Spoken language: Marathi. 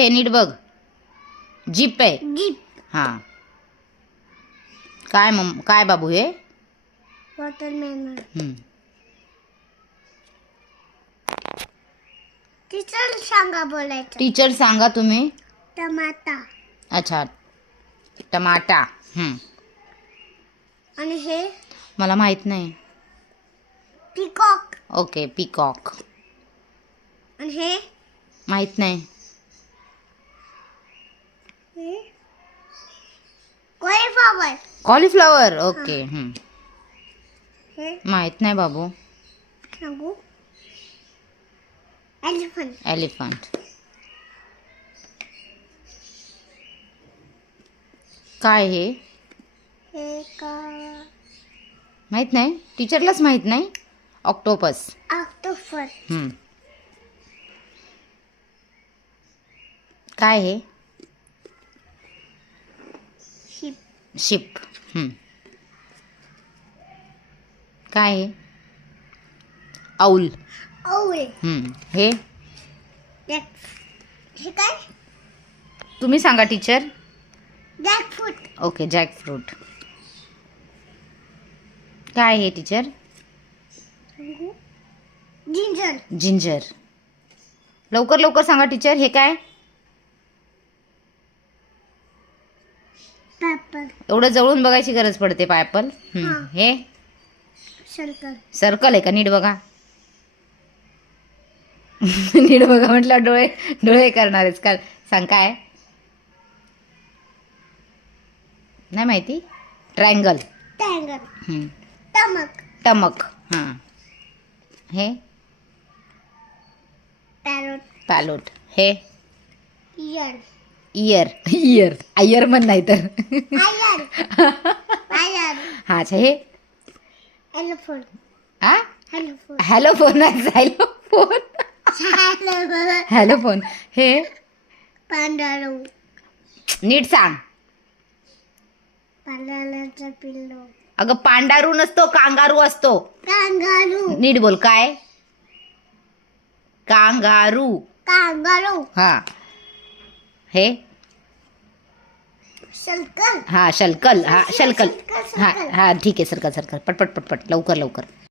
हे नीट बघ. जीप आहे. जीप. हां. काय बाबू हे? वॉटरमेलन. टीचर सांगा बोलायचं. टीचर सांगा तुम्ही. टमाटा. अच्छा, टमाटा. आणि हे मला माहित नाही. पिकॉक. Okay, peacock. आणि हे माहित नाही. कॉलीफ्लॉवर. कॉलीफ्लॉवर. ओके. हे माहित नाही बाबू. सांगू. एलिफंट. एलिफंट. काय हे? हे का माहित नाही. टीचरलाच माहित नाही. ऑक्टोपस. ऑक्टोपस. काय हे? शिप. शिप. काय हे? आऊल. ओल. हे हे काय? तुम्ही सांगा टीचर. जॅकफ्रूट. Okay, jackfruit. काय हे टीचर? जिंजर. जिंजर. लवकर लवकर सांगा टीचर. हे काय? पेपर. एवढं जवळून बघायची गरज पडते. पायपल. हे सर्कल. सर्कल आहे का? नीट बघा. नीट बघा म्हटलं डोळे डोळे करणार आहेस का? सांग काय? नाही माहिती. ट्रायंगल. टँगल. टमक. टमक. हे पॅरोट. पॅलोट. हे इयर. इयर. इयर. आयर म्हण नाही तर. आयर. आयर. हा. अच्छा. हे एलिफंट. हा. एलिफंट. हॅलो फोन नाही. Hello phone. Hello phone. हे पांढरू. नीट सांग. पांढऱ्याचा पिल्लू. अगं पांडारू नसतो, कांगारू असतो. कांगारू. नीट बोल. काय? कांगारू. कांगारू. हा. हे शल्कल. हा. शल्कल. हा. शल्कल. शल्कल. हा. हा. ठीक आहे. Circle circle. पटपट पटपट. लवकर लवकर.